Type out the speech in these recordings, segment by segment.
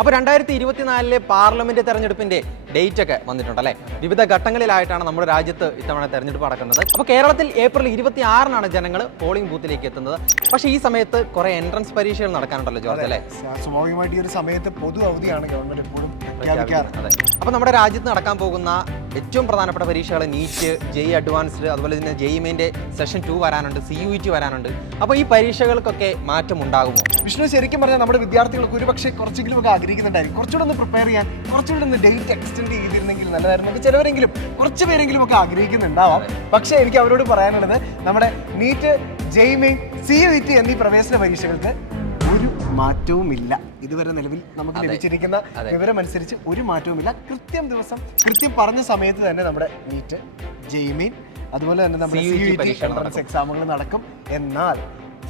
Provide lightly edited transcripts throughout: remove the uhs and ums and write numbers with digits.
അപ്പോൾ 2024 പാർലമെന്റ് തെരഞ്ഞെടുപ്പിന്റെ ഡേറ്റ് ഒക്കെ വന്നിട്ടുണ്ടല്ലേ. വിവിധ ഘട്ടങ്ങളിലായിട്ടാണ് നമ്മുടെ രാജ്യത്ത് ഇത്തവണ തെരഞ്ഞെടുപ്പ് നടക്കുന്നത്. അപ്പോൾ കേരളത്തിൽ ഏപ്രിൽ 26-നാണ് ജനങ്ങൾ പോളിംഗ് ബൂത്തിലേക്ക് എത്തുന്നത്. പക്ഷേ ഈ സമയത്ത് കുറെ എൻട്രൻസ് പരീക്ഷകൾ നടക്കാനുണ്ടല്ലോ ജോർജ് അല്ലേ? സ്വാഭാവികമായിട്ട് ഈ ഒരു സമയത്ത് പൊതു അവധിയാണ് ഗവൺമെന്റ് എപ്പോഴും പ്രഖ്യാപിക്കാറ്. അപ്പോൾ നമ്മുടെ രാജ്യത്ത് നടക്കാൻ പോകുന്ന ഏറ്റവും പ്രധാനപ്പെട്ട പരീക്ഷകൾ നീറ്റ്, ജെഇ അഡ്വാൻസ്ഡ്, അതുപോലെ തന്നെ ജെഇ മെയിൻ്റെ സെഷൻ 2 വരാനുണ്ട്, CUET വരാനുണ്ട്. അപ്പോൾ ഈ പരീക്ഷകൾക്കൊക്കെ മാറ്റം ഉണ്ടാകുമോ? വിഷ്ണു, ശരിക്കും പറഞ്ഞാൽ നമ്മുടെ വിദ്യാർത്ഥികൾക്ക് ഒരുപക്ഷെ കുറച്ചെങ്കിലും ഒക്കെ ആഗ്രഹിക്കുന്നുണ്ടായിരിക്കും കുറച്ചുകൂടെ ഒന്ന് പ്രിപ്പയർ ചെയ്യാൻ, കുറച്ചുകൂടെ ഒന്ന് ഡേറ്റ് എക്സ്റ്റെൻഡ് ചെയ്തിരുന്നെങ്കിൽ നല്ലതായിരുന്നു. ചിലവരെങ്കിലും കുറച്ച് പേരെങ്കിലും ഒക്കെ ആഗ്രഹിക്കുന്നുണ്ടാവാം. പക്ഷേ എനിക്ക് അവരോട് പറയാനുള്ളത്, നമ്മുടെ നീറ്റ്, ജെഇ മെയിൻ, CUET എന്നീ പ്രവേശന പരീക്ഷകൾക്ക് ഒരു മാറ്റവുമില്ല. ഇതുവരെ നിലവിൽ നമുക്ക് ലഭിച്ചിരിക്കുന്ന വിവരം അനുസരിച്ച് ഒരു മാറ്റവുമില്ല. കൃത്യം ദിവസം കൃത്യം പറഞ്ഞ സമയത്ത് തന്നെ നമ്മുടെ നീറ്റ്, ജെഇ മെയിൻ, അതുപോലെ തന്നെ നമ്മുടെ CUET എൻട്രൻസ് എക്സാമുകൾ നടക്കും. എന്നാൽ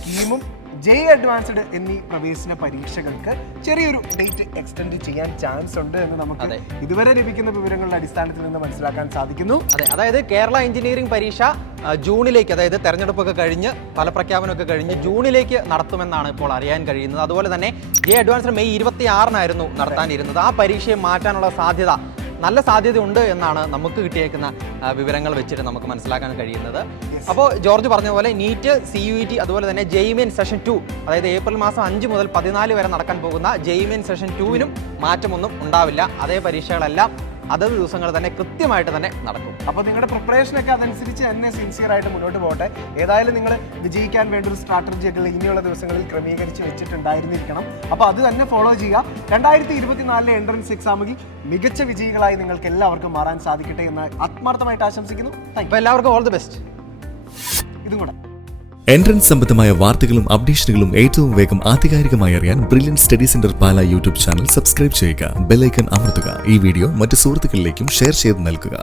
കീമും ജെഇ അഡ്വാൻസ്ഡ് എന്നീ പ്രവേശന പരീക്ഷകൾക്ക് ചെറിയൊരു ഡേറ്റ് എക്സ്റ്റെൻഡ് ചെയ്യാൻ ചാൻസ് ഉണ്ട് എന്ന് നമുക്ക് ഇതുവരെ ലഭിക്കുന്ന വിവരങ്ങളുടെ അടിസ്ഥാനത്തിൽ നിന്ന് മനസ്സിലാക്കാൻ സാധിക്കുന്നു. അതായത് കേരള എഞ്ചിനീയറിംഗ് പരീക്ഷ ജൂണിലേക്ക്, അതായത് തെരഞ്ഞെടുപ്പൊക്കെ കഴിഞ്ഞ് ഫലപ്രഖ്യാപനമൊക്കെ കഴിഞ്ഞ് ജൂണിലേക്ക് നടത്തുമെന്നാണ് ഇപ്പോൾ അറിയാൻ കഴിയുന്നത്. അതുപോലെ തന്നെ ജെഇ അഡ്വാൻസ്ഡ് മെയ് 26-നായിരുന്നു നടത്താനിരുന്നത്. ആ പരീക്ഷയെ മാറ്റാനുള്ള സാധ്യത, നല്ല സാധ്യത ഉണ്ട് എന്നാണ് നമുക്ക് കിട്ടിയേക്കുന്ന വിവരങ്ങൾ വെച്ചിട്ട് നമുക്ക് മനസ്സിലാക്കാൻ കഴിയുന്നത്. അപ്പോൾ ജോർജ് പറഞ്ഞ പോലെ നീറ്റ്, CUET, അതുപോലെ തന്നെ ജെഇ മെയിൻ സെഷൻ 2, അതായത് ഏപ്രിൽ മാസം 5 മുതൽ 14 വരെ നടക്കാൻ പോകുന്ന ജെഇ മെയിൻ സെഷൻ 2-നും മാറ്റമൊന്നും ഉണ്ടാവില്ല. അതേ പരീക്ഷകളെല്ലാം അതത് ദിവസങ്ങൾ തന്നെ കൃത്യമായിട്ട് തന്നെ നടക്കും. അപ്പോൾ നിങ്ങളുടെ പ്രിപ്പറേഷനൊക്കെ അതനുസരിച്ച് തന്നെ സിൻസിയർ ആയിട്ട് മുന്നോട്ട് പോകട്ടെ. ഏതായാലും നിങ്ങൾ വിജയിക്കാൻ വേണ്ട ഒരു സ്ട്രാറ്റജിയൊക്കെ ഇനിയുള്ള ദിവസങ്ങളിൽ ക്രമീകരിച്ച് വെച്ചിട്ടുണ്ടായിരുന്നിരിക്കണം. അപ്പോൾ അത് തന്നെ ഫോളോ ചെയ്യുക. 2024 എൻട്രൻസ് എക്സാമിൽ മികച്ച വിജയികളായി നിങ്ങൾക്ക് എല്ലാവർക്കും മാറാൻ സാധിക്കട്ടെ എന്ന് ആത്മാർത്ഥമായിട്ട് ആശംസിക്കുന്നു. എല്ലാവർക്കും ഓൾ ദി ബെസ്റ്റ്. ഇതും കൂടെ എൻട്രൻസ് സംബന്ധമായ വാർത്തകളും അപ്ഡേഷനുകളും ഏറ്റവും വേഗം ആധികാരികമായി അറിയാൻ ബ്രില്യൻറ്റ് സ്റ്റഡി സെന്റർ പാല യൂട്യൂബ് ചാനൽ സബ്സ്ക്രൈബ് ചെയ്യുക. ബെൽ ഐക്കൺ അമർത്തുക. ഈ വീഡിയോ മറ്റു സുഹൃത്തുക്കളിലേക്കും ഷെയർ ചെയ്ത് നൽകുക.